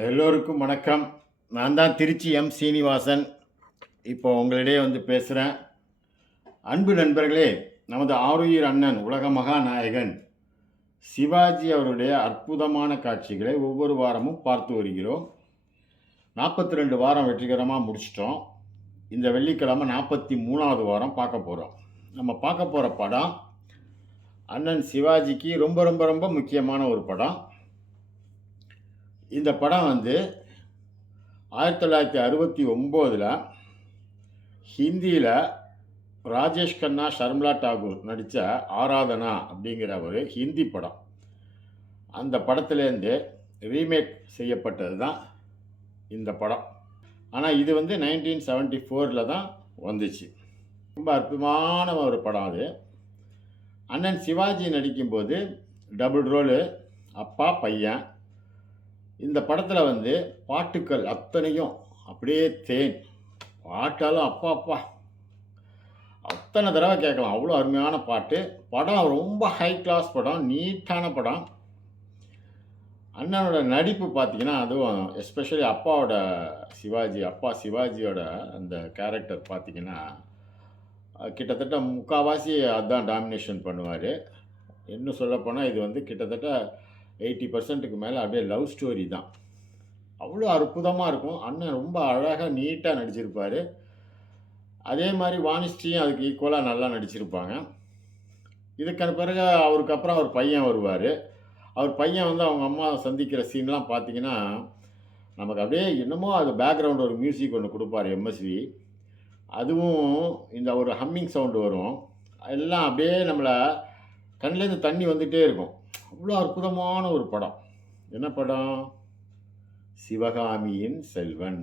எல்லோருக்கும் வணக்கம். நான் தான் திருச்சி சீனிவாசன். இப்போ உங்களிடையே வந்து பேசுகிறேன். அன்பு நண்பர்களே, நமது ஆருயிர் அண்ணன் உலக மகாநாயகன் சிவாஜி அவருடைய அற்புதமான காட்சிகளை ஒவ்வொரு வாரமும் பார்த்து வருகிறோம். 42 வாரம் வெற்றிகரமாக முடிச்சிட்டோம். இந்த வெள்ளிக்கிழமை 43வது வாரம் பார்க்க போகிறோம். நம்ம பார்க்க போகிற படம் அண்ணன் சிவாஜிக்கு ரொம்ப ரொம்ப ரொம்ப முக்கியமான ஒரு படம். இந்த படம் வந்து 1969 ஹிந்தியில் ராஜேஷ் கண்ணா, ஷர்மிளா டாகூர் நடித்த ஆராதனா அப்படிங்கிற ஒரு ஹிந்தி படம். அந்த படத்துலேருந்து ரீமேக் செய்யப்பட்டது தான் இந்த படம். ஆனால் இது வந்து 1974 தான் வந்துச்சு. ரொம்ப அற்புதமான ஒரு படம் அது. அண்ணன் சிவாஜி நடிக்கும்போது டபுள் ரோலு, அப்பா பையன். இந்த படத்தில் வந்து பாட்டுக்கள் அத்தனையும் அப்படியே தேன். பாட்டாலும் அப்பா அப்பா அத்தனை தடவை கேட்கலாம், அவ்வளோ அருமையான பாட்டு. படம் ரொம்ப ஹை கிளாஸ் படம், நீட்டான படம். அண்ணனோட நடிப்பு பார்த்தீங்கன்னா, அதுவும் எஸ்பெஷலி அப்பாவோட அப்பா சிவாஜியோட அந்த கேரக்டர் பார்த்தீங்கன்னா, கிட்டத்தட்ட முக்கால்வாசி அதுதான் டாமினேஷன் பண்ணுவார். இன்னும் சொல்லப்போனால் இது வந்து கிட்டத்தட்ட 80% மேலே அப்படியே லவ் ஸ்டோரி தான். அவ்வளோ அற்புதமாக இருக்கும். அண்ணன் ரொம்ப அழகாக நீட்டாக நடிச்சிருப்பார். அதே மாதிரி வாணிஸ்ரீயும் அதுக்கு ஈக்குவலாக நல்லா நடிச்சிருப்பாங்க. இதுக்கான பிறகு அவருக்கு அப்புறம் அவர் பையன் வருவார். அவர் பையன் வந்து அவங்க அம்மா சந்திக்கிற சீன்லாம் பார்த்தீங்கன்னா, நமக்கு அப்படியே என்னமோ அது பேக்ரவுண்ட் ஒரு மியூசிக் ஒன்று கொடுப்பார் எம்எஸ்வி. அதுவும் இந்த ஒரு ஹம்மிங் சவுண்டு வரும். எல்லாம் அப்படியே நம்மளை கண்ணிலேருந்து தண்ணி வந்துகிட்டே இருக்கும். அவ்வளோ அற்புதமான ஒரு படம். என்ன படம்? சிவகாமியின் செல்வன்.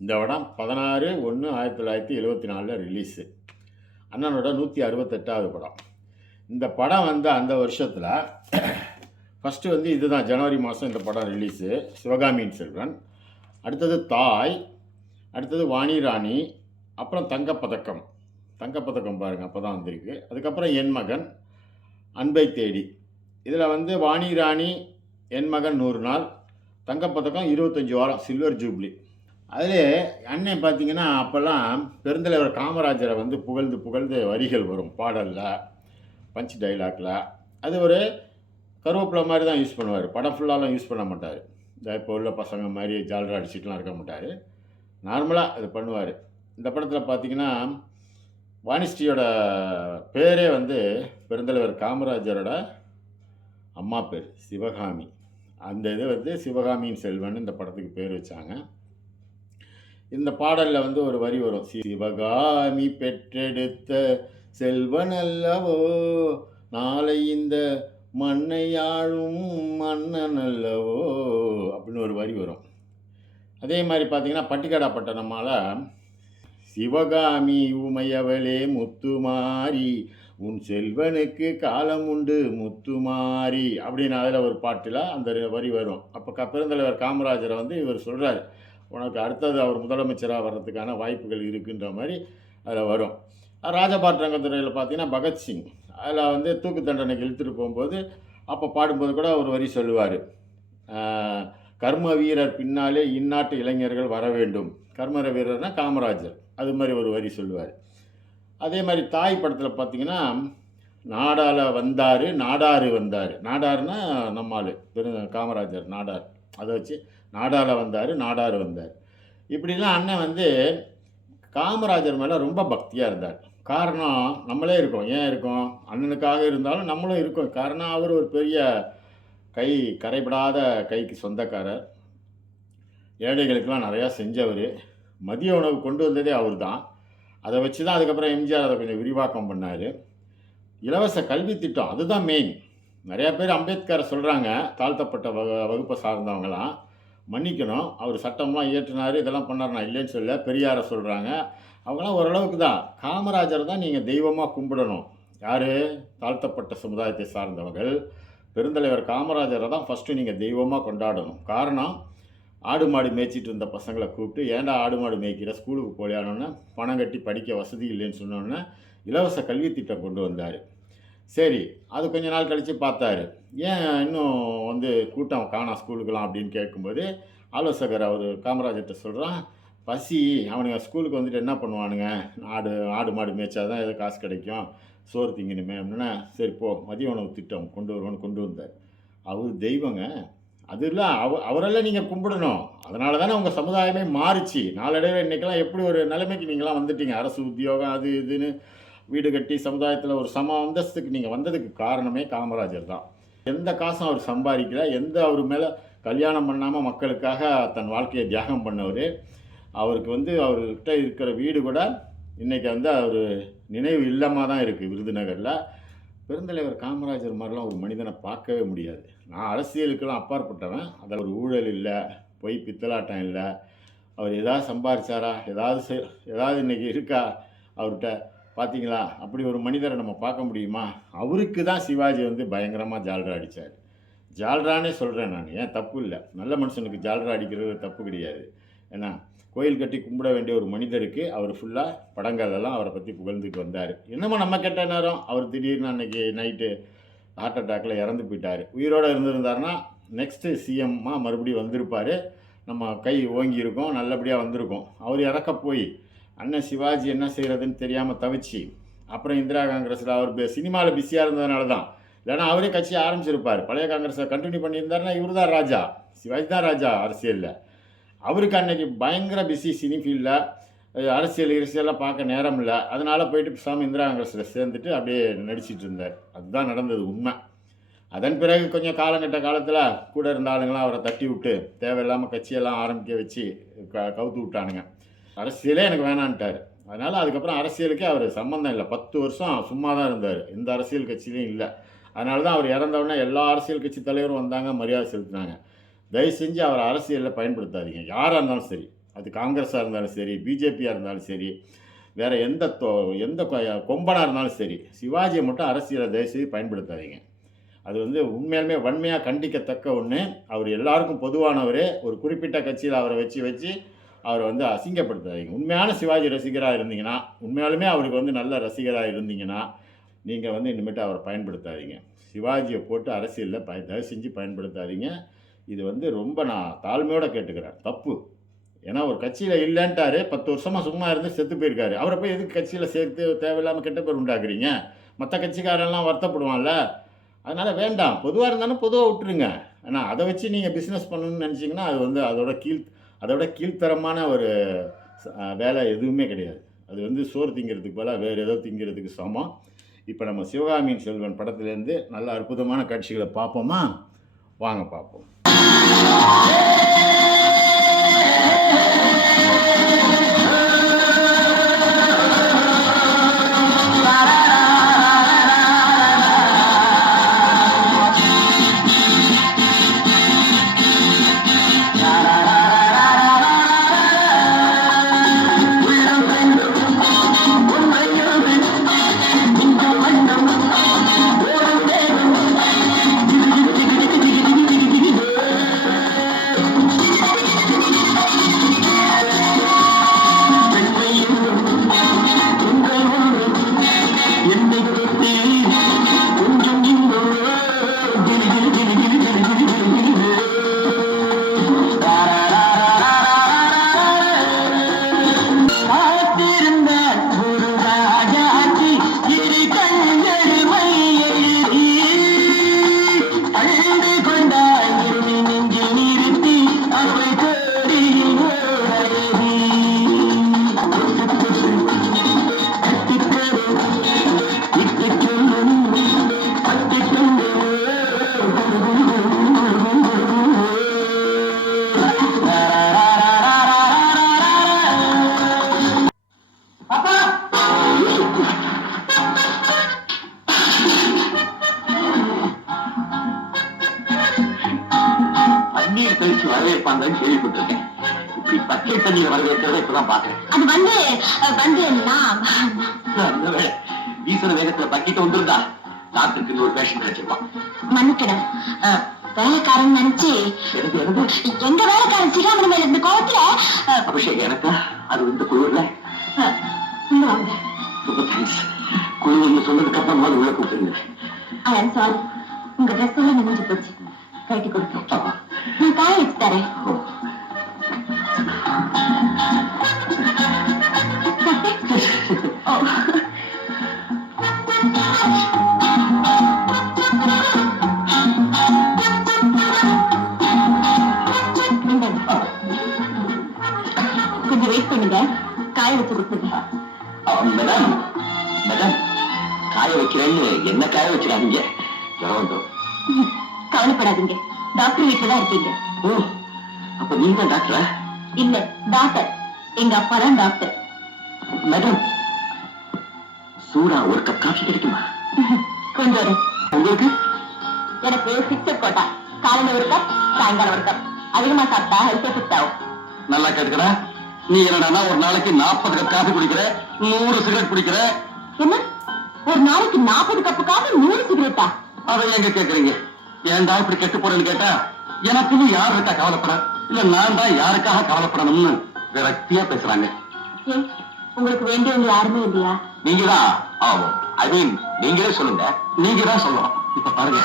இந்த படம் 16/1/1974 ரிலீஸு. அண்ணனோட 168வது படம். இந்த படம் வந்து அந்த வருஷத்தில் ஃபஸ்ட்டு வந்து இதுதான் ஜனவரி மாதம் இந்த படம் ரிலீஸு, சிவகாமியின் செல்வன். அடுத்தது தாய், அடுத்தது வாணி ராணி, அப்புறம் தங்கப்பதக்கம் பாருங்கள் அப்போ தான் வந்திருக்கு. அதுக்கப்புறம் என் மகன், அன்பை தேடி. இதில் வந்து வாணி ராணி, என் மகன் 100 நாள், தங்கப்பதக்கம் 25 வாரம், சில்வர் ஜூப்ளி. அதிலே அண்ணன் பார்த்தீங்கன்னா, அப்போல்லாம் பெருந்தலைவர் காமராஜரை வந்து புகழ்ந்து வரிகள் வரும் பாடலில், பஞ்ச் டைலாக்ல. அது ஒரு கருவேப்பிலை மாதிரி தான் யூஸ் பண்ணுவார். படம் ஃபுல்லாலாம் யூஸ் பண்ண மாட்டார். இந்த இப்போ உள்ள பசங்க மாதிரி ஜாலரா அடிச்சுட்டுலாம் இருக்க மாட்டார். நார்மலாக அது பண்ணுவார். இந்த படத்தில் பார்த்தீங்கன்னா, வாணிஸ்ரீயோட பேரே வந்து பெருந்தலைவர் காமராஜரோட அம்மா பேர் சிவகாமி. அந்த இது வந்து சிவகாமியின் செல்வன் இந்த படத்துக்கு பேர் வச்சாங்க. இந்த பாடலில் வந்து ஒரு வரி வரும், சிவகாமி பெற்றெடுத்த செல்வன் அல்லவோ, நாளை இந்த மண்ணை ஆளும் மன்னன் அல்லவோ அப்படின்னு ஒரு வரி வரும். அதே மாதிரி பார்த்தீங்கன்னா, பட்டிக்காடா பட்டணமால் சிவகாமி உமையவளே முத்துமாரி, உன் செல்வனுக்கு காலம் உண்டு முத்துமாரி அப்படின்னு அதில் ஒரு பாட்டில் அந்த வரி வரும். அப்போ பெருந்தலைவர் காமராஜரை வந்து இவர் சொல்கிறார், உனக்கு அடுத்தது அவர் முதலமைச்சராக வர்றதுக்கான வாய்ப்புகள் இருக்குன்ற மாதிரி அதில் வரும். ராஜபாட்டரங்கத்துறையில் பார்த்தீங்கன்னா பகத்சிங் அதில் வந்து தூக்கு தண்டனைக்கு இழுத்துட்டு போகும்போது அப்போ பாடும்போது கூட ஒரு வரி சொல்லுவார், கர்ம வீரர் பின்னாலே இந்நாட்டு இளைஞர்கள் வர வேண்டும். கர்மர வீரர்னா காமராஜர், அது மாதிரி ஒரு வரி சொல்லுவார். அதே மாதிரி தாய் படத்தில் பார்த்தீங்கன்னா, நாடால வந்தார் நாடாறு வந்தார். நாடாருன்னா நம்மால் காமராஜர் நாடார், அதை வச்சு நாடால வந்தார் நாடாறு வந்தார். இப்படிலாம் அண்ணன் வந்து காமராஜர் மேலே ரொம்ப பக்தியாக இருந்தார். காரணம் நம்மளே இருக்கோம். ஏன் இருக்கோம்? அண்ணனுக்காக இருந்தாலும் நம்மளும் இருக்கோம். காரணம் அவர் ஒரு பெரிய கரைபடாத கைக்கு சொந்தக்காரர். ஏழைகளுக்கெல்லாம் நிறையா செஞ்சவர். மதிய உணவு கொண்டு வந்ததே அவர் தான். அதை வச்சு தான் அதுக்கப்புறம் எம்ஜிஆர் அதை கொஞ்சம் விரிவாக்கம் பண்ணார். இலவச கல்வி திட்டம் அதுதான் மெயின். நிறையா பேர் அம்பேத்கரை சொல்கிறாங்க, தாழ்த்தப்பட்ட வகுப்பை சார்ந்தவங்களாம். மன்னிக்கணும், அவர் சட்டம்லாம் இயற்றினார், இதெல்லாம் பண்ணார், நான் இல்லைன்னு சொல்ல. பெரியாரை சொல்கிறாங்க, அவங்களாம் ஓரளவுக்கு தான். காமராஜர் தான் நீங்கள் தெய்வமாக கும்பிடணும். யார்? தாழ்த்தப்பட்ட சமுதாயத்தை சார்ந்தவர்கள். பெருந்தலைவர் காமராஜரை தான் ஃபஸ்ட்டு நீங்கள் தெய்வமாக கொண்டாடணும். காரணம், ஆடு மாடு மேய்ச்சிட்டு இருந்த பசங்களை கூப்பிட்டு, ஏன்டா ஆடு மாடு மேய்க்கிற, ஸ்கூலுக்கு போலியானோன்னே பணம் கட்டி படிக்க வசதி இல்லைன்னு சொன்னோன்னே இலவச கல்வி திட்டம் கொண்டு வந்தார். சரி, அது கொஞ்ச நாள் கழிச்சு பார்த்தாரு. ஏன் இன்னும் வந்து கூட்டம் காணோம் ஸ்கூலுக்கெல்லாம் அப்படின்னு கேட்கும்போது, ஆலோசகர் அவரு காமராஜர்ட்ட சொல்றான், "பசி அவனுங்க ஸ்கூலுக்கு வந்துட்டு என்ன பண்ணுவானுங்க? ஆடு ஆடு மாடு மேய்ச்சா தான் ஏதோ காசு கிடைக்கும். சோறு திங்கணுமே" அப்படின்னா, "சரி போ மதிய உணவு திட்டம் கொண்டு வருவோம்ன்னு" கொண்டு வந்தார். அவரு தெய்வங்க. அதெல்லாம் அவரெல்லாம் நீங்க கும்பிடணும். அதனால தானே உங்க சமுதாயமே மாறுச்சு. நாளடைவில இன்னைக்கெல்லாம் எப்படி ஒரு நிலைமைக்கு நீங்கலாம் வந்துட்டீங்க. அரசு உத்தியோகம் அது இதுன்னு வீடு கட்டி சமுதாயத்தில ஒரு சம அந்தஸ்துக்கு நீங்க வந்ததுக்கு காரணமே காமராஜர் தான். எந்த காசும் அவர் சம்பாரிக்கல. எந்த அவர் மேல கல்யாணம் பண்ணாம மக்களுக்காக தன் வாழ்க்கைய தியாகம் பண்ணவரு. அவருக்கு வந்து அவர்கிட்ட இருக்கிற வீடு கூட இன்னைக்கு வந்து அவரு நினைவு இல்லமா தான் இருக்கு விருதுநகர்ல. பெருந்தலைவர் காமராஜர் மாரிலாம் ஒரு மனிதன பார்க்கவே முடியாது. நான் அரசியலுக்கெல்லாம் அப்பாற்பட்டவன். அதில ஒரு ஊழல் இல்ல, பொய் பித்தலாட்டம் இல்ல. அவர் ஏதாவது சம்பாரிச்சாரா? ஏதாவது இன்னைக்கு இருக்கா அவர்ட்ட? பார்த்தீங்களா? அப்படி ஒரு மனிதர நம்ம பார்க்க முடியுமா? அவருக்கு தான் சிவாஜி வந்து பயங்கரமா ஜால்ரா அடிச்சாரு. ஜால்ரான்னே சொல்றேன் நானு. ஏன் தப்பு இல்ல. நல்ல மனுஷனுக்கு ஜால்ரா அடிக்கிறது தப்பு கிடையாது. ஏன்னா, கோயில் கட்டி கும்பிட வேண்டிய ஒரு மனிதருக்கு அவர் ஃபுல்லா படங்கள்லாம் அவர பத்தி புகழ்ந்துட்டு வந்தாரு. என்னமோ நம்ம கெட்ட நேரம், அவர் திடீர்னு அன்னைக்கு நைட்டு ஹார்ட் அட்டாக்ல இறந்து போயிட்டாரு. உயிரோட இருந்திருந்தாருன்னா, நெக்ஸ்ட் சிஎம்மா மறுபடியும் வந்திருப்பாரு. நம்ம கை ஓங்கி இருக்கும். நல்லபடியா வந்திருக்கும். அவர் இறக்க போய், அண்ணன் சிவாஜி என்ன செய்றதுன்னு தெரியாம தவிச்சு, அப்புறம் இந்திரா காங்கிரஸ்ல அவர் சினிமால பிஸியா இருந்ததுனால தான். இல்லைன்னா அவரே கட்சி ஆரம்பிச்சிருப்பார். பழைய காங்கிரஸை கண்டினியூ பண்ணியிருந்தாருன்னா இவர் தான் ராஜா. சிவாஜி தான் ராஜா அரசியலில். அவருக்கு அன்னைக்கு பயங்கர பிஸி சினி ஃபீல்டில் அரசியல்லாம் பார்க்க நேரம் இல்லை. அதனால் போயிட்டு பேசாமல் இந்திரா காங்கிரஸில் சேர்ந்துட்டு அப்படியே நடிச்சிட்டு இருந்தார். அதுதான் நடந்தது உண்மை. அதன் பிறகு கொஞ்சம் காலங்கட்ட காலத்தில் கூட இருந்த ஆளுங்களாம் அவரை தட்டி விட்டு தேவையில்லாமல் கட்சியெல்லாம் ஆரம்பிக்க வச்சு கவுத்து விட்டானுங்க. அரசியலே எனக்கு வேணான்ட்டார். அதனால் அதுக்கப்புறம் அரசியலுக்கே அவர் சம்மந்தம் இல்லை. 10 வருஷம் சும்மா தான் இருந்தார். எந்த அரசியல் கட்சியிலையும் இல்லை. அதனால தான் அவர் இறந்தவுடனே எல்லா அரசியல் கட்சி தலைவரும் வந்தாங்க, மரியாதை செலுத்தினாங்க. தயவு செஞ்சு அவரை அரசியலில் பயன்படுத்தாதீங்க. யாராக இருந்தாலும் சரி, அது காங்கிரஸாக இருந்தாலும் சரி, பிஜேபியாக இருந்தாலும் சரி, வேறு எந்த கொம்பனாக இருந்தாலும் சரி, சிவாஜியை மட்டும் அரசியலை தயவுசெய்து பயன்படுத்தாதீங்க. அது வந்து உண்மையாலுமே வன்மையாக கண்டிக்கத்தக்க ஒன்று. அவர் எல்லாருக்கும் பொதுவானவர். ஒரு குறிப்பிட்ட கட்சியில் அவரை வச்சு அவரை வந்து அசிங்கப்படுத்தாதீங்க. உண்மையான சிவாஜி ரசிகராக இருந்தீங்கன்னா, உண்மையாலுமே அவருக்கு வந்து நல்ல ரசிகராக இருந்தீங்கன்னா, நீங்கள் வந்து இனிமேட்டு அவரை பயன்படுத்தாதீங்க. சிவாஜியை போட்டு அரசியலில் தயவு செஞ்சு பயன்படுத்தாதீங்க. இது வந்து ரொம்ப நான் தாழ்மையோடு கேட்டுக்கிறேன். தப்பு. ஏன்னா ஒரு கட்சியில் இல்லைன்ட்டாரு, 10 வருஷமாக சும்மா இருந்து செத்து போயிருக்காரு. அவரை போய் எதுக்கு கட்சியில் சேர்த்து தேவையில்லாமல் கெட்ட பேர் உண்டாக்குறீங்க? மற்ற கட்சிக்காரெல்லாம் வருத்தப்படுவான்ல. அதனால் வேண்டாம். பொதுவாக இருந்தாலும் பொதுவாக விட்டுருங்க. ஏன்னா அதை வச்சு நீங்கள் பிஸ்னஸ் பண்ணணும்னு நினச்சிங்கன்னா அது வந்து அதோட கீழ்த்தரமான ஒரு வேலை எதுவுமே கிடையாது. அது வந்து சோறு திங்கிறதுக்கு பதிலாக வேறு ஏதோ திங்கிறதுக்கு சமம். இப்போ நம்ம சிவகாமியின் செல்வன் படத்துலேருந்து நல்ல அற்புதமான காட்சிகளை பார்ப்போமா? வாங்க பார்ப்போம். வரவேற்பாங்கன்னு கேள்விப்பட்டிருக்கேன். இப்படி பச்சை தண்ணியை வரவேற்கிறத இப்பதான் பாக்குறேன். அது வந்து ஈஸ்வர வேகத்துல பக்கிட்டு வந்துருந்தா டாக்டருக்கு ஒரு பேஷண்ட் கிடைச்சிருப்பான். மன்னிக்கணும், வேலைக்காரன் நினைச்சு எங்க வேலைக்காரன் சிகாமணி மேல இருந்த கோபத்துல அபிஷேக் எனக்கா அது இந்த குழுல ரொம்ப தேங்க்ஸ். குழு சொன்னதுக்கு அப்புறம் உள்ள கூப்பிட்டுருங்க. ஐ எம் சாரி, உங்க ட்ரெஸ் எல்லாம் நினைஞ்சு போச்சு. கட்டி கொடுக்க நான் காய வச்சு தரேன். கொஞ்சம் வெயிட் பண்ணுங்க, காய வச்சு கொடுத்துருங்க. மேடம் மேடம், காய வைக்கிறேன்னு என்ன காய வச்சிடாதீங்க, ஜுரம் வந்துடும். கவலைப்படாதீங்க, டாக்டர் வீட்டுல தான் இருக்கீங்க. ஓ, அப்ப நீங்க தான் டாக்டரா? இல்ல, டாக்டர். எங்க அப்பா தான் டாக்டர். மேடம், சூடா ஒரு கப் காஃபி கிடைக்குமா? கொண்டு வரேன். உங்களுக்கு? எனக்கு சிக்ஸர் கோட்டா. காலையில ஒரு கப், சாயங்காலம் ஒரு கப். அதிகமா சாப்பிட்டா ஹெல்த் எஃபெக்ட் ஆகும். நல்லா கேட்கிறா. நீ என்னடா ஒரு நாளைக்கு 40 கப் காஃபி குடிக்கிற, 100 சிகரெட் குடிக்கிற. என்ன, ஒரு நாளைக்கு 40 கப்பு காஃபி 100 சிகரெட்டா? அதை எங்க கேக்குறீங்க? ஏன்டா இப்படி கெட்டு போறேன்னு கேட்டா, எனக்கு நீ யார் இருக்கா கவலைப்பட, இல்ல நான் தான் யாருக்காக கவலைப்படணும்னு விரக்தியா பேசுறாங்க. ஏன், உங்களுக்கு வேண்டியவங்க யாருமே இல்லையா? நீங்கதான் ஆகும். ஐ மீன், நீங்களே சொல்லுங்க. நீங்க தான் சொல்லணும். இப்ப பாருங்க,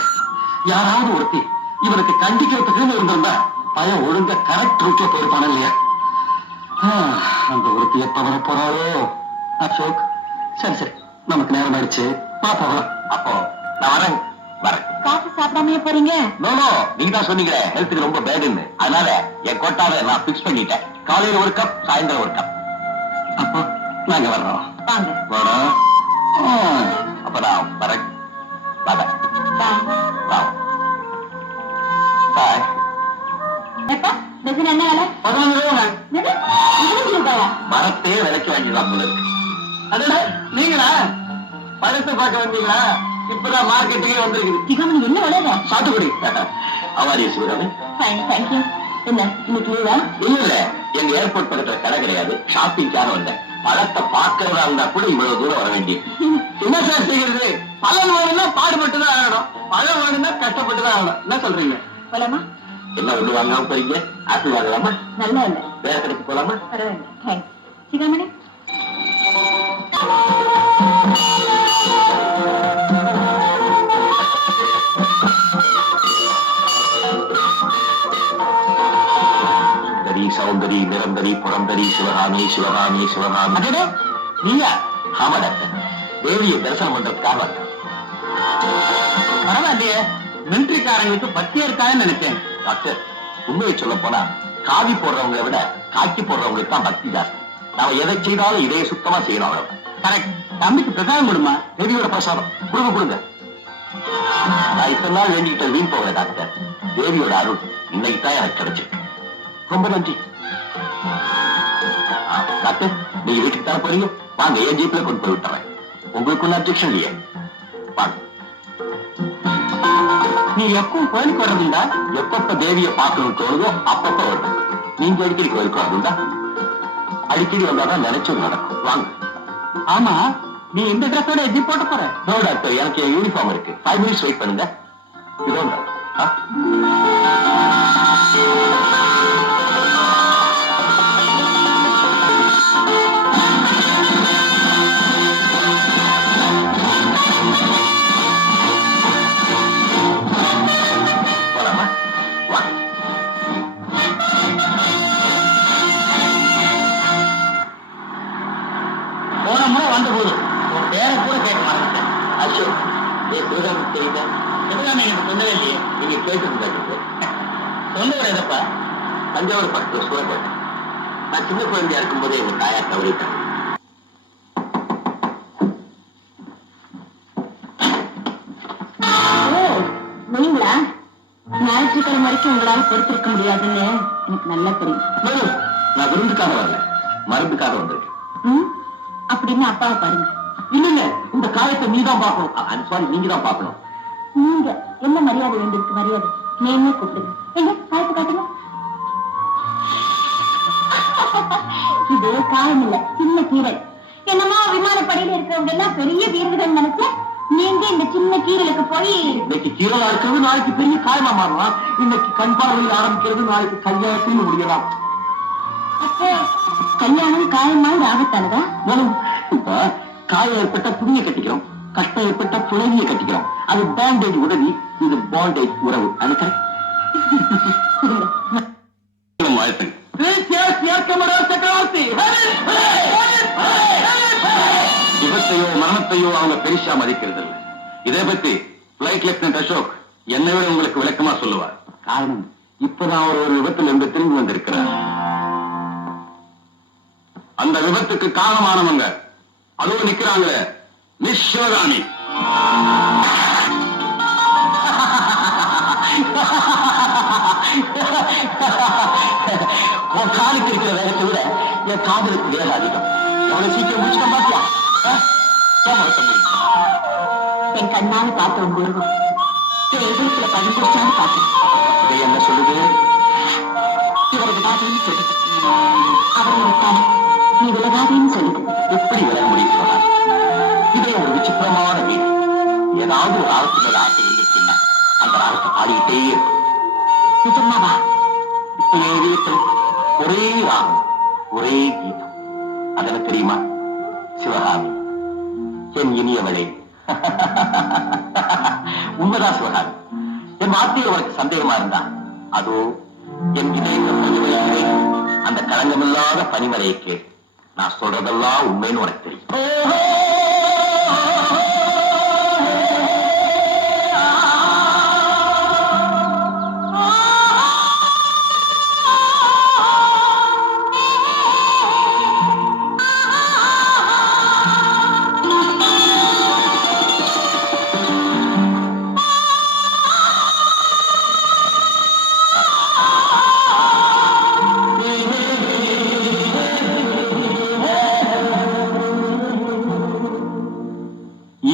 யாராவது ஒருத்தி இவனுக்கு கண்டிக்கிறதுக்குன்னு இருந்திருந்தா பையன் ஒழுங்கா கரெக்ட் ரூட்ல போயிருப்பான இல்லையா? அந்த ஒருத்தி எப்ப வர போறாளோ? அசோக், சரி சரி, நமக்கு நேரம் ஆயிடுச்சு, பாப்போம். அப்போ நான் வரேன். காஃபி சாப்பிடாமயே போறீங்க? நோ நோ, நீங்க தான் சொன்னீங்க ஹெல்த்துக்கு ரொம்ப பேடுன்னு. அதனால என் கோட்டாவை நான் பிக்ஸ் பண்ணிட்டேன். காலையில ஒரு கப், சாயந்தரம் ஒரு கப். அப்போ நாங்க வர்றோம். வாங்க. வரோம். அப்ப நான் வரேன். பாய் பாய். பாய். எப்பா டஜன் என்ன விலை? 11 ரூபா. 20 ரூபாயா? மரத்தே விலைக்கு வாங்கிடலாம் போல இருக்கு. அடடா, நீங்களா பழத்தை பார்க்க வந்தீங்களா? இப்பதான் மார்க்கெட்டுக்கே வந்திருக்குது. சிகாமணி என்ன விலை? சாத்துக்குடி. அவாரி சிவராமி. Fine, thank you. என்ன இன்னைக்கு லீவா? இல்ல இல்ல, எங்க ஏர்போர்ட் பக்கத்துல கடை கிடையாது, ஷாப்பிங்காக வந்தேன். பழத்தை பார்க்கறதா இருந்தா கூட இவ்வளவு தூரம் வர வேண்டிய என்ன சார் செய்யறது? பழம் வேணும்னா பாடுபட்டுதான் ஆகணும், பழம் வேணும்னா கஷ்டப்பட்டுதான் ஆகணும். என்ன சொல்றீங்க? போலாமா? என்ன ஒண்ணு வாங்காம போறீங்க? ஆப்பிள் வாங்கலாமா? நல்லா இல்ல, வேற கடைக்கு போலாமா? பரவாயில்ல, தேங்க்ஸ். சிகாமணி சௌந்தரி, நிரந்தரி, புறந்தரி, சிவகாமி சிவகாமி சிவகாமி. நீயா? ஆமா டாக்டர், தேவியை தரிசனம் பண்றதுக்காக வந்தேன். பரவாயில்லையே, மிலிட்டரிக்காரங்களுக்கு பத்தியே இருக்காதுன்னு நினைச்சேன். டாக்டர், உண்மையை சொல்ல போனா காவி போடுறவங்களை விட காக்கி போடுறவங்களுக்கு தான் பக்தி ஜாஸ்தி. நாம எதை செய்தாலும் இதே சுத்தமா செய்யணும். அவ்வளவு கரெக்ட். தம்பிக்கு பிரசாதம் கொடுமா. தேவியோட பிரசாதம் கொடுங்க கொடுங்க. நான் இத்தனை நாள் வேண்டிக்கிட்ட வீண் போகல டாக்டர். தேவியோட அருள் இன்னைக்கு தான் எனக்கு கிடைச்சிருக்கு. ரொம்ப நன்றி டாக்டர். நீங்க வீட்டுக்கு தானே போறீங்க, வாங்க என் ஜீப்ல கொண்டு போய் விட்டுறேன். உங்களுக்கு ஒன்னும் அப்ஜெக்ஷன் இல்லையே? வாங்க. நீ எப்பவும் கோயிலுக்கு வர்றதுண்டா? எப்பப்ப தேவியை பார்க்கணும் தோணுதோ அப்பப்ப வருவேன். நீங்க அடிக்கடி கோயிலுக்கு வர்றதுண்டா? அடிக்கடி வந்தாதான் நினைச்சது நடக்கும். வாங்க. ஆமா, நீ இந்த ட்ரெஸ்ஸோட ஜீப் போட்டு போற? நோ டாக்டர், எனக்கு என் யூனிஃபார்ம் இருக்கு. 5 minutes வெயிட் பண்ணுங்க. இதோண்டா. போன முறை வந்த போது உன் பேரை கூட கேட்க மாட்டேன். அசோக், சிவகாமி தெரியுதா? சிவகாமி எனக்கு சொன்னதே இல்லையே. நீங்க கேட்டு சொன்னவர் எதப்பா? தஞ்சாவூர் பக்கத்துல சூரக்கோட்டை. நான் சின்ன குழந்தையா இருக்கும்போதே எங்க தாயா தவறிட்டேன். நீங்களா? ஞாயிற்றுக்கிழமை வரைக்கும் உங்களால பொறுத்திருக்க முடியாதுன்னு எனக்கு நல்லா தெரியும். நான் விருந்துக்காக வரல, மருந்துக்காக வந்திருக்கேன். அப்படின்னு அப்பாவை பாருங்க. இல்ல, இந்த காயத்தை நீதான் பார்க்கணும். ஐம் சாரி, நீங்க தான் பார்க்கணும். நீங்க என்ன மரியாதை வேண்டியிருக்கு? மரியாதை நேமே கூப்பிடுங்க. எங்க காயத்தை காட்டுங்க. இது காயம் இல்ல, சின்ன கீரல். என்னமா விமானப்படையில இருக்கிறவங்க எல்லாம் பெரிய வீரர்கள் நினைச்ச நீங்க இந்த சின்ன கீரலுக்கு போய் இன்னைக்கு கீரலா இருக்கிறது நாளைக்கு பெரிய காயமா மாறலாம். இன்னைக்கு கண் பார்வையில் ஆரம்பிக்கிறது நாளைக்கு கல்யாணத்தையும் முடியலாம். அப்போ கல்யாணம் காயமா ஆபத்தானதா? இப்ப காயம் ஏற்பட்ட புதிய கட்டிக்கிறோம், கஷ்டம் ஏற்பட்ட புலவிய கட்டிக்கிறோம். அது பேண்டேஜ் உதவி, இது பாண்டேஜ் உறவு. அது கரெக்ட். விபத்தையோ மரணத்தையோ அவங்க பெருசா மதிக்கிறது இல்லை. இதை பத்தி பிளைட் லெப்டினன்ட் அசோக் என்னை விட உங்களுக்கு விளக்கமா சொல்லுவார். காரணம், இப்பதான் அவர் ஒரு விபத்துல இருந்து திரும்பி வந்திருக்கிறார். அந்த விபத்துக்கு காரணமானவங்க அதுவும் நிக்கிறாங்களே, மிஸ் சிவகாமி. உன் காலுக்கு இருக்கிற வேகத்தை விட என் காதலுக்கு வேலை அதிகம். எவ்வளவு சீக்கிரம் முடிச்சுக்க பாத்தியா? என் கண்ணால பார்த்த உங்க உருவம் இதயத்துல பதி பிடிச்சான்னு பார்த்தேன். என்ன சொல்லுது? இவரை விடாதேன்னு சொல்லுது. அவரை விட்டாலும் நீ விலகாதேன்னு சொல்லுது. எப்படி விலக முடியும் சொன்னா? இதே ஒரு விசித்திரமான வீடு. ஏதாவது ஒரு ஆழத்து மேல ஆசை இருந்துச்சுன்னா அந்த ஆழத்தை பாடிக்கிட்டே இருக்கும். நிஜமாவா? இப்ப என் வீட்டில் ஒரே ராகம், ஒரே கீதம். அதெல்லாம் தெரியுமா? சிவகாமி, என் இனியவளே. உண்மைதான் சிவகாமி. என் வார்த்தையில் உனக்கு சந்தேகமா இருந்தா அதோ என் இதயத்தை பனிமலையே, அந்த களங்கமில்லாத பனிமலையை கேட்டு நான் சொல்றதெல்லாம் உண்மைன்னு உனக்கு தெரியும்.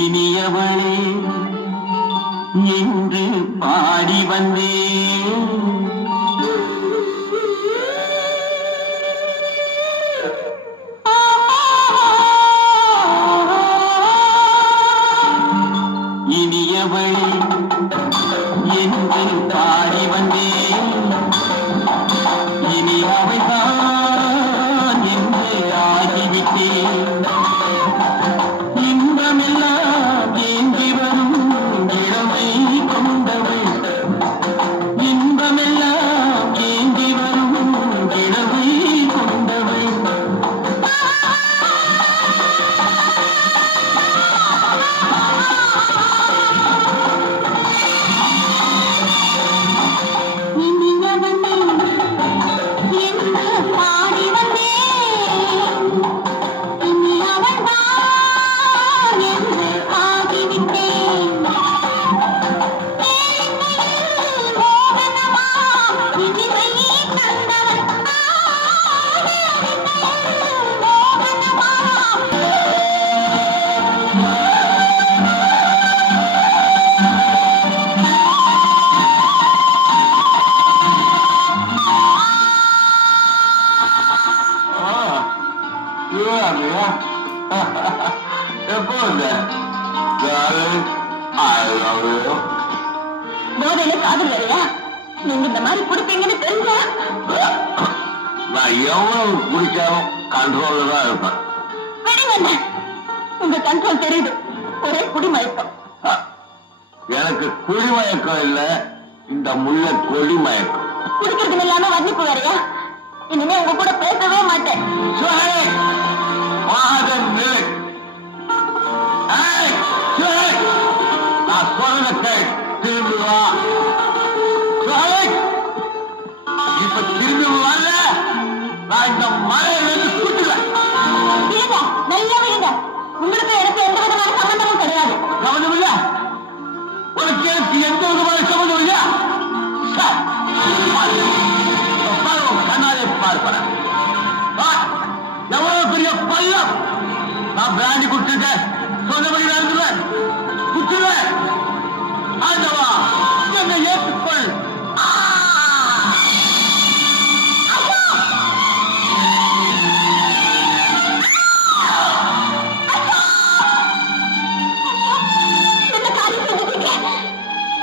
இனியவளே என்று பாடி வந்தேன். இனியவளே என்று பாடி வந்தேன். இனி அவைதான் என்று ஆகிவிட்டேன். இன்பமெல்லாம் ஏந்தி வரும் இளமை கொண்டவள், இன்பமெல்லாம் ஏந்தி வரும் இளமை கொண்டவள். போதையில காதல் வேறையா? நீங்க இந்த மாதிரி குடிப்பீங்கன்னு தெரிஞ்சா நான் எவ்வளவு குடிச்சாலும் கண்ட்ரோல்ல தான் இருப்பேன். விடுங்க, உங்க கண்ட்ரோல் தெரியுது. ஒரே குடிமயக்கம். எனக்கு குடிமயக்கம் இல்ல, இந்த முள்ள கொடி மயக்கம். குடிக்கிறது இல்லாம வர்ணிப்பு வேறையா? இனிமே உங்க கூட பேசவே மாட்டேன். நான் சொல்றத திரும்பி வா. இப்ப திரும்பி வரல, நான் இந்த மலையிலிருந்து கூட்டுவேன். விடுங்க, நல்லா விடுங்க. உங்களுக்கு எனக்கு எந்த விதமான சம்பந்தமும் கிடையாது. சம்பந்தம் இல்ல? உனக்கு எனக்கு எந்த விதமான சம்பந்தம் இல்லையா? கண்ணாலே பார்ப்பேன். எவ்வளவு பெரிய பள்ளம்! நான் பிராண்டி குடிச்சிருக்கேன், சொன்னபடி நடந்துருவேன், குடிச்சிருவேன். ஆண்டவா, என்னை ஏற்றுக்கொள். என்ன காரியம் செஞ்சுட்டீங்க?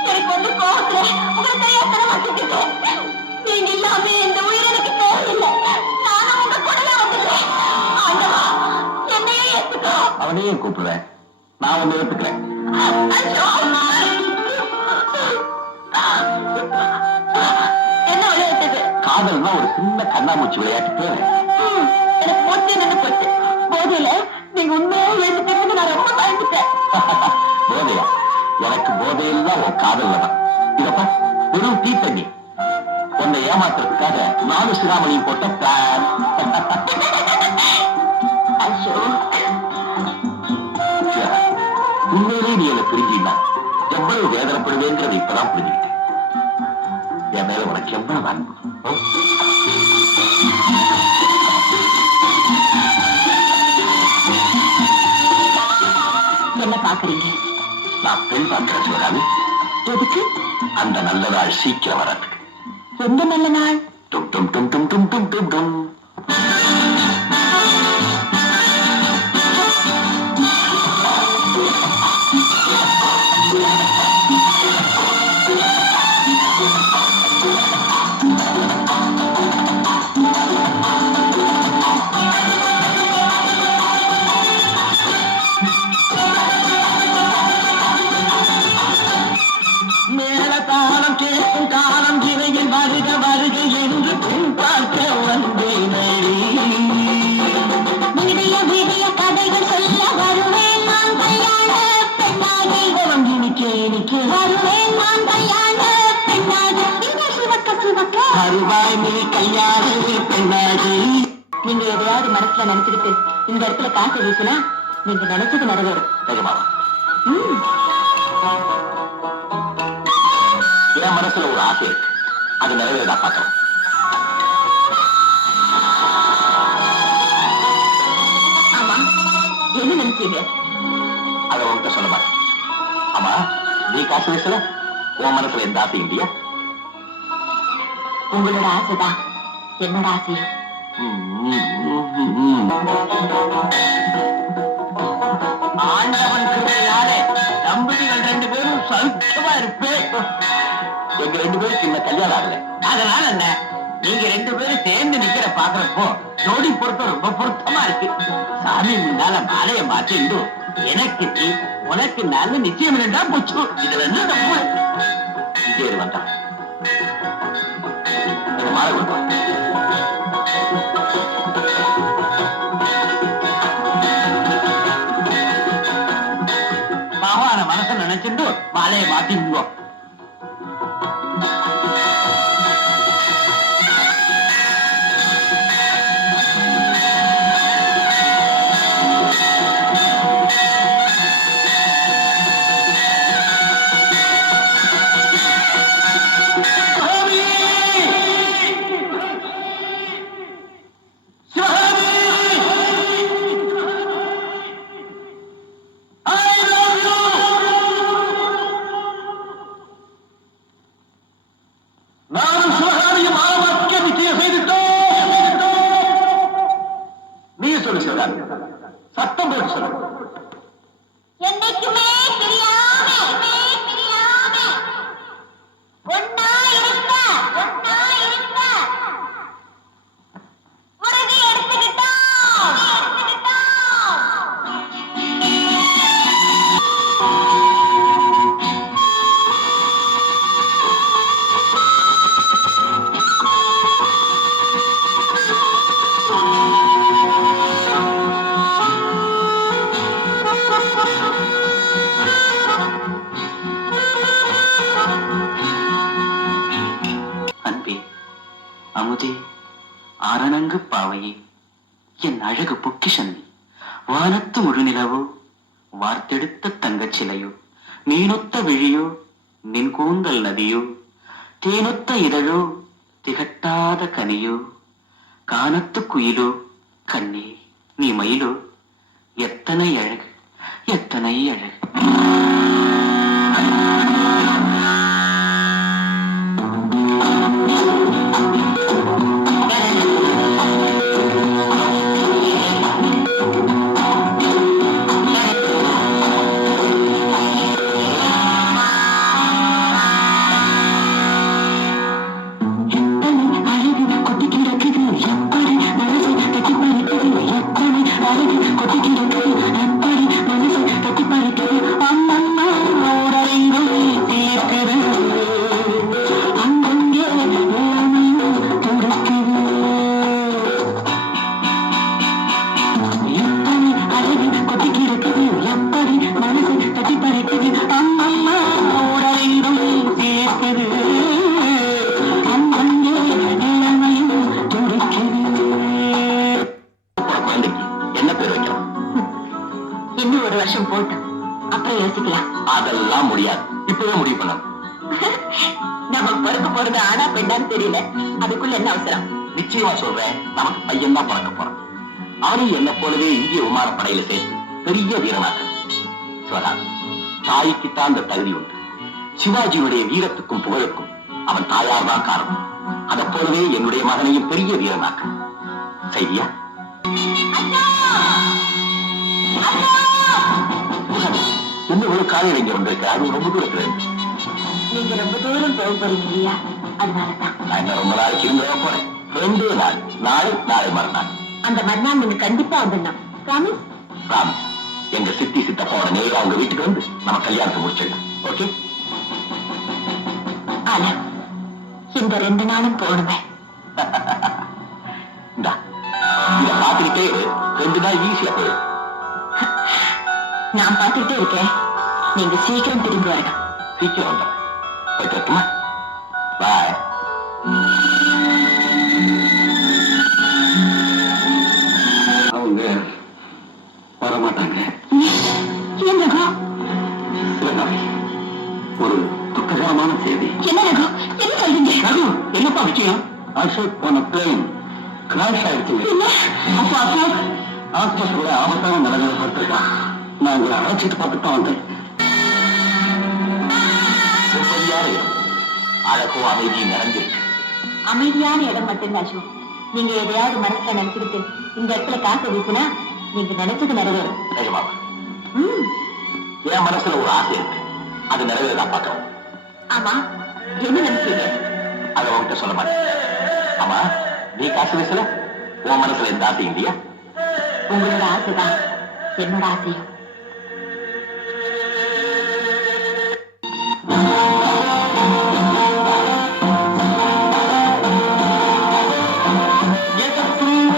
எனக்கு வந்து கோபத்துல உங்களை தெரியாதனமா செஞ்சுட்டேன். நீங்க இல்லாம இந்த உயிர் எனக்கு தேவையில்லை. நானும் உங்க கூடவே வந்துடுறேன். ஆண்டவா, என்னையே ஏற்றுக்கோ. அதையும் கூப்பிடுவேன். நான் வந்து எடுத்துக்கிறேன். என்ன விளையாட்டுது? காதல்னா ஒரு சின்ன கண்ணாமூச்சி விளையாட்டு. எனக்கு போச்சு நின்று போச்சு. போதையில நீங்க உண்மையா எழுந்துட்டு நான் ரொம்ப பயந்துட்டேன். போதையா? எனக்கு போதையில் தான் உன் காதல் தான். இதப்பா வெறும் தீ தண்ணி. உன்னை ஏமாத்துறதுக்காக 4 சிராமணியும் போட்ட பிளான். ஐயோ, உண்மையிலே நீ என்ன புரிஞ்சினா எவ்வளவு வேதனைப்படுவேங்கிறத இப்பதான் புரிஞ்சுக்கிட்டேன். என் மேல உனக்கு எவ்வளவு அன்பு. என்ன பாக்குறீங்க? நான் பெண் பார்க்கிறேன் சிவகாமி. எதுக்கு? அந்த நல்ல நாள் சீக்கிரம் வர்றதுக்கு. எந்த நல்ல நாள்? டும் டும் டும் டும் டும் டும் டும் டும். மேலதாளம் கேட்கும் காலம் இவையில் வருக வருக என்று பெண் பார்க்க வந்தேன். விடிய விடிய கதைகள் சொல்ல வருவேன் நான் கல்யாண பெண்ணாகி. இனிக்க வருவேன் நான் கல்யாண பெண்ணாகி. இங்க சிவக்க சிவக்க. வருவாய் நீ கல்யாண பெண்ணாகி. நீங்க எதையாவது மனசுல நினைச்சுக்கிட்டு இந்த இடத்துல காசு வீசினா நீங்க நினைச்சது நிறைவேறும். நிஜமாவா? என் மனசுல ஒரு ஆசை இருக்கு. அது நிறைவேறா பார்க்கிறேன். ஆமா, என்ன நினைச்சீங்க? அதை உன்கிட்ட சொல்ல மாட்டேன். ஆமா, நீ காசு பேசல, உன் மனசுல எந்த ஆசையும் இல்லையா? உங்களோட ஆசைதான் என்னோட ஆசையும். ஆண்டவன் கிருபையாலே தம்பதிகள் 2 பேரும் சௌக்கியமா இருப்பேன். எங்க 2 பேருக்கு இன்னும் கல்யாணம் ஆகல. அதனால என்ன, நீங்க 2 பேரும் சேர்ந்து நிக்கிற பாக்குறப்போ ஜோடி பொருத்தம் ரொம்ப பொருத்தமா இருக்கு. சாமி முன்னால மாலைய மாத்திண்டு எனக்கு நீ உனக்கு நல்ல நிச்சயம் இருந்தா போச்சு. இதுல என்ன தப்பு? விஜய் வந்தான். மாலை கொடுப்பான். பகவான மனசை நினைச்சிட்டு மாலையை மாத்திடுவோம். சத்தம் போட்டு சொல்லு. என்னைக்குமே தெரியாம ஒன்னா இருக்க உறுதி எடுத்துக்கிட்டோம். அன்பே, அமுதே, ஆரணங்கு பாவையே, என் அழகு பொக்கிஷன் நீ. வானத்து முழுநிலவோ, வார்த்தெடுத்த தங்கச் சிலையோ, மீனொத்த விழியோ, நின் கூந்தல் நதியோ, தேனொத்த இதழோ, திகட்டாத கனியோ, கானத்து குயிலோ, கண்ணே நீ மயிலோ, எத்தனை அழகு, எத்தனை அழகு. கொட்டி முடியாது. இப்பவே முடிவு பண்ணணும். நம்ம பிறக்க போறது ஆனா பெண்ணான்னு தெரியல, அதுக்குள்ள என்ன அவசரம்? நிச்சயமா சொல்றேன், நமக்கு பையன் தான் பிறக்க போறான். அவனையும் என்ன போலவே இந்திய விமானப்படையில சேர்த்து பெரிய வீரனாக்க சொல்லலாம். தாய்க்குத்தான் அந்த தகுதி உண்டு. சிவாஜியுடைய வீரத்துக்கும் புகழுக்கும் அவன் தாயார் தான் காரணம். அதை போலவே என்னுடைய மகனையும் பெரிய வீரனாக்க சரியா? என்ன ஒரு காலையில் இங்க வந்திருக்க? அது ரொம்ப தூரத்துல இருக்கு. நீங்க ரொம்ப தூரம் போக போறீங்க இல்லையா, அதனாலதான். நான் என்ன ரொம்ப நாளைக்கு இருந்துட போறேன். 2 நாள், நாளை மறுநாள். அந்த மறுநாள் நீங்க கண்டிப்பா வந்துடணும். ப்ராமிஸ்? ப்ராமிஸ். எங்க சித்தி சித்தப்பாவோட நேரம் அவங்க வீட்டுக்கு வந்து நம்ம கல்யாணத்தை முடிச்சிடலாம். ஓகே? ஆனா இந்த 2 நாளும் போடுமே. இந்தா, இத பாத்துக்கிட்டே 2 நாள் ஈஸியா போயிடும். நான் பார்த்துட்டே இருக்கேன், நீங்க சீக்கிரம் திரும்பி வரணும். சீக்கிரம் வந்துடும். போயிட்டு வரட்டுமா? பாய். அவங்க வரமாட்டாங்க. ஏன் ரகு? சிவகாமி, ஒரு துக்ககரமான செய்தி. என்ன ரகு, என்ன சொல்றீங்க? ரகு, என்னப்பா விஷயம்? அசோக் போன பிளேன் கிராஷ் ஆயிடுச்சுங்க. என்ன? அப்போ அசோக் ஆஸ்பத்திரியில ஆபத்தான நிலைமையில படுத்திருக்கான். நான் உங்களை அழைச்சிட்டு பார்த்துட்டு தான் வந்தேன். அழகும் அமைதியும் நிறைஞ்சிருக்கு. அமைதியான இடம் மட்டும்தான் அசோக். நீங்க எதையாவது மனசுல நினைச்சுக்கிட்டு இந்த இடத்துல காசை வீசினா நீங்க நினைச்சது நிறைவேறும். நிஜமாவா? ம். என் மனசுல ஒரு ஆசை இருக்கு, அது நிறைவேறதான் பார்க்கிறோம். ஆமா, என்ன நினைச்சீங்க? அதை உங்ககிட்ட சொல்ல மாட்டேன். ஆமா, நீ காசு வீசல, உன் மனசுல எந்த ஆசை இல்லையா? உங்களோட ஆசைதான் என்னோட ஆசையும்.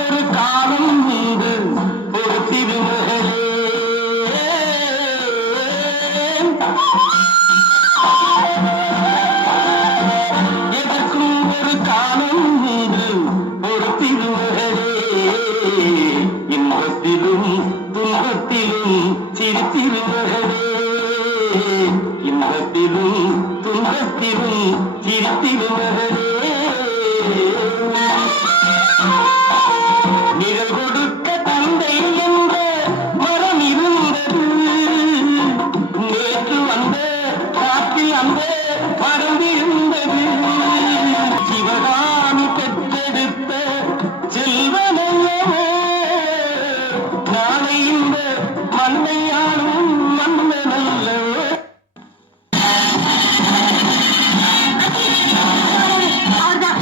ஒரு காலம் மீது ஒரு திருமகளே, எதற்கும் ஒரு காலம் மீது ஒரு திருமகளே, இன்பத்திலும் துன்பத்திலும் சிறு திருமகளே, இன்பத்திலும் துன்பத்திலும் சிறு திருமகளே, நிழல் கொடுக்க தந்தை என்ற மரம் இருந்தது, நேற்று வந்த காற்றில் அந்த மரம் இருந்தது, சிவகாமி பெற்றெடுத்த செல்வனையவோ, நாளை இந்த மண்ணையாளும் மன்னனல்லவோ. அவர்தான்.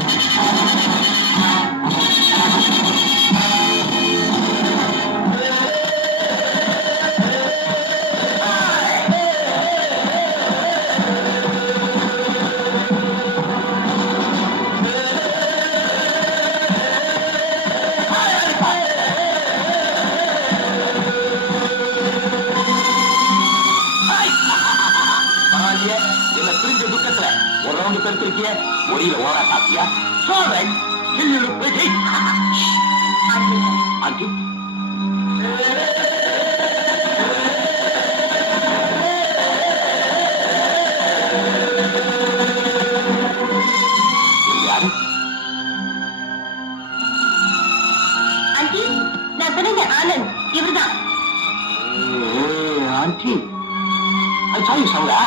பரவாயில்லையே, என்ன பிரிஞ்ச துக்கத்துல ஒரு ரவுண்டு பெருத்திருக்கிய, ஒளியில ஓரா சாப்பியா? அர்ஜுன், யாரு? ஆண்டி, நான் சொன்னேன் ஆனந்த், இவர்தான். ஆண்டி, அது சாரி சவுடா.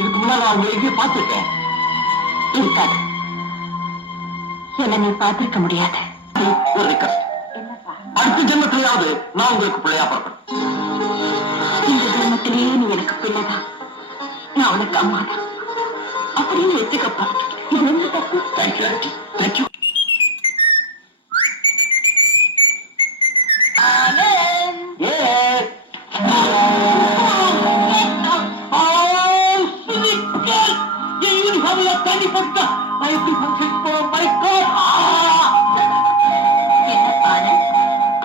இதுக்கு முன்னாடி நான் உங்களை எங்கேயும் பார்த்துருக்கேன். இருக்காது, என்ன நீ பார்த்திருக்க முடியாது. ஒரு ரிக்வெஸ்ட், என்னப்பா? அடுத்த ஜென்மத்திலேயாவது நான் உங்களுக்கு பிள்ளையா பிறக்கணும். இந்த ஜென்மத்திலேயே நீ எனக்கு பிள்ளைதான், நான் உனக்கு அம்மாதான் அப்படின்னு வச்சுக்கப்பா. இது என்ன தப்பு? Thank you aunty, thank you. ஆனந்த். தண்ணி போட்டா நான் எப்படி ஃபங்க்ஷன் போறோம்? My god! என்னப்பா ஆனந்த்?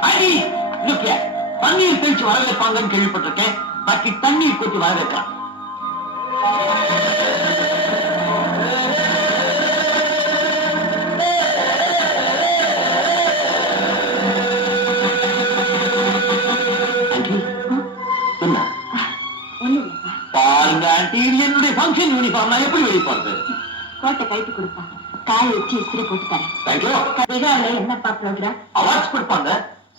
அடி, look here. தண்ணீர் தெளிச்சு வரவேற்பாங்கன்னு கேள்விப்பட்டிருக்கேன். பாக்கி தண்ணீர் கொட்டி வரவேற்கிறான். ஆண்டி, என்ன ஒண்ணும் இல்லப்பா. பாருங்க ஆண்டி, ஃபங்க்ஷன் யூனிஃபார்ம் நான் எப்படி வெளியே போறது? கோட்டை கைட்டு கொடுப்பா, காய வச்சு இஸ்திரி போட்டு தரேன். தேங்க்யூ. விழாவில் என்னப்பா ப்ரோக்ராம்? அவார்ட்ஸ் கொடுப்பாங்க.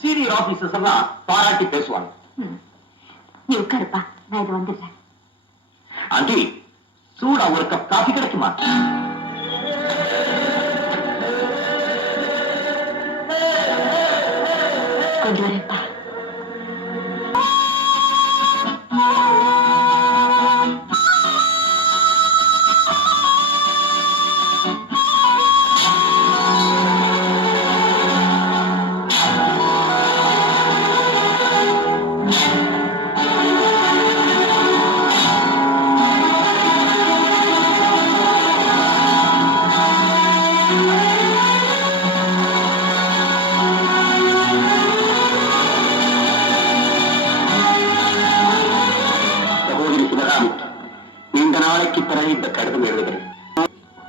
சீனியர் ஆபீசர்ஸ் எல்லாம் பாராட்டி பேசுவாங்க. நீ உட்காருப்பா, நான் இது வந்துடுறேன். ஆண்டி, சூடா ஒரு கப் காஃபி கிடைக்குமா? கொஞ்சம் வரேன்ப்பா. சகோதரி சிவகாமி, நீண்ட நாளைக்கு பிறகு இந்த கடிதம் எழுதுகிறேன்.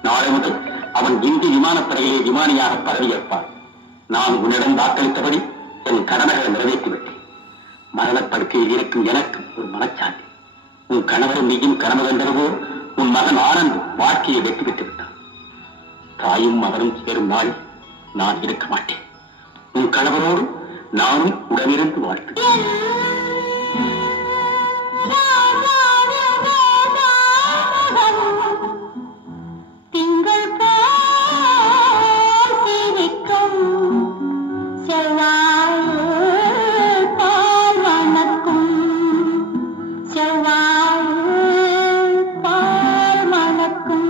நாளை முதல் அவன் இந்திய விமானப்படையிலே விமானியாக பதவியேற்பான். நான் உன்னிடம் வாக்களித்தபடி என் கடமைகளை நிறைவேற்றிவிட்டேன். மரணப்படுக்கையில் இருக்கும் எனக்கு ஒரு மனச்சாந்தி. உன் கணவரும் நீயும் கனவு கண்டதுவோ உன் மகன் ஆனந்த் வாழ்க்கையை வெற்றி பெற்று விட்டான். தாயும் மகனும் சேரும் நாளில் நான் இருக்க மாட்டேன். உன் கணவரோடு நானும் உடனிருந்து வாழ்த்துகிறேன். திங்கள் போல் சிரிக்கும் செவ்வாய் பால் மணக்கும், செவ்வாய் பால் மணக்கும்.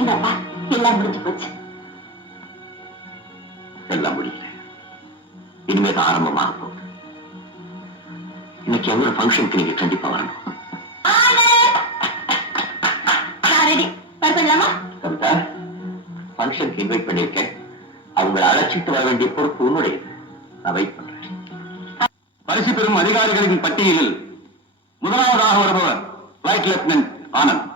இந்தப்பா, எல்லாம் முடிஞ்சு போச்சு. எல்லாம் முடியல. இனிமேதான் ஆரம்பமாக போகுது. இன்னைக்கு எவ்வளவு ஃபங்க்ஷனுக்கு நீங்க கண்டிப்பா வரணும். நான் ரெடி, வரலாமா? கவிதா, ஃபங்க்ஷனுக்கு இன்வைட் பண்ணியிருக்கேன். அவங்களை அழைச்சிட்டு வர வேண்டிய பொறுப்பு உன்னுடையது. நான் வெயிட் பண்றேன். பரிசு பெறும் அதிகாரிகளின் பட்டியலில் முதலாவதாக வருபவர் flight lieutenant Anand.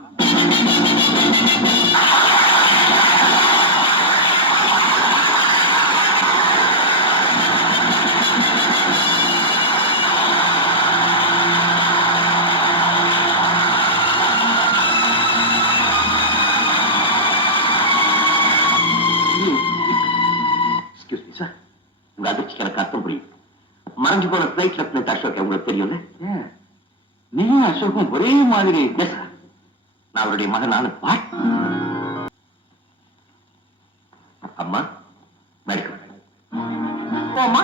Excuse me sir, உங்க அதிர்ச்சிக்கு எனக்கு அர்த்தம் புரியும். மறைஞ்சு போன ஃபிளைட் லெப்டினன்ட் அசோக் உங்களுக்கு தெரியும்ல? நீயும் அசோக்கும் ஒரே மாதிரி. எஸ் சார், நான் அவருடைய மகன் ஆனந்த். அம்மா, மெடிக்கல் போமா.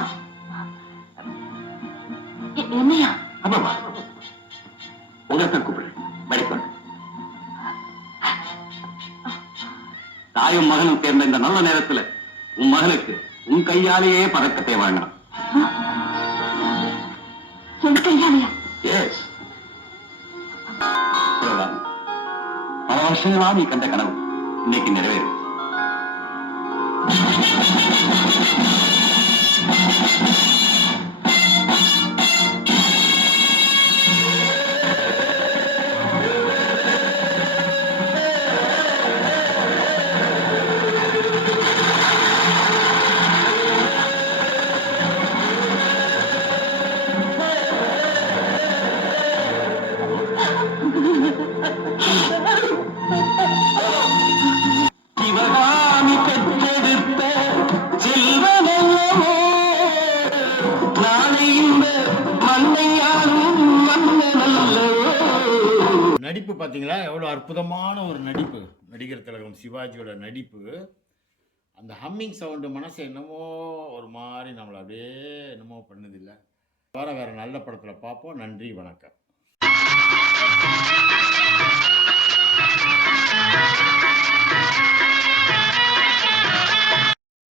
என்னையா? ஆமாம்மா, உங்களை தான் கூப்பிடுறேன். மெடிக்கல் தாயும் மகனும் சேர்ந்த இந்த நல்ல நேரத்துல உன் மகனுக்கு உன் கையாலேயே பதக்கத்தை வாங்கினான். என் கையாலையா? எஸ். பல வருஷங்களா நீ கண்ட கனவு இன்னைக்கு நிறைவேறும். சிவகாமி பெற்றெடுத்த செல்வனல்லவோ நாளை இந்த மண்ணையாரும் மன்னனல்லவோ. நடிப்பு பார்த்தீங்களா, எவ்வளோ அற்புதமான ஒரு நடிப்பு. நடிகர் திலகம் சிவாஜியோட நடிப்பு. அந்த ஹம்மிங் சவுண்டு மனசை என்னமோ ஒரு மாதிரி நம்மளை அப்படியே என்னமோ பண்ணுதில்லை. வேறு நல்ல படத்தில் பார்ப்போம். நன்றி, வணக்கம்.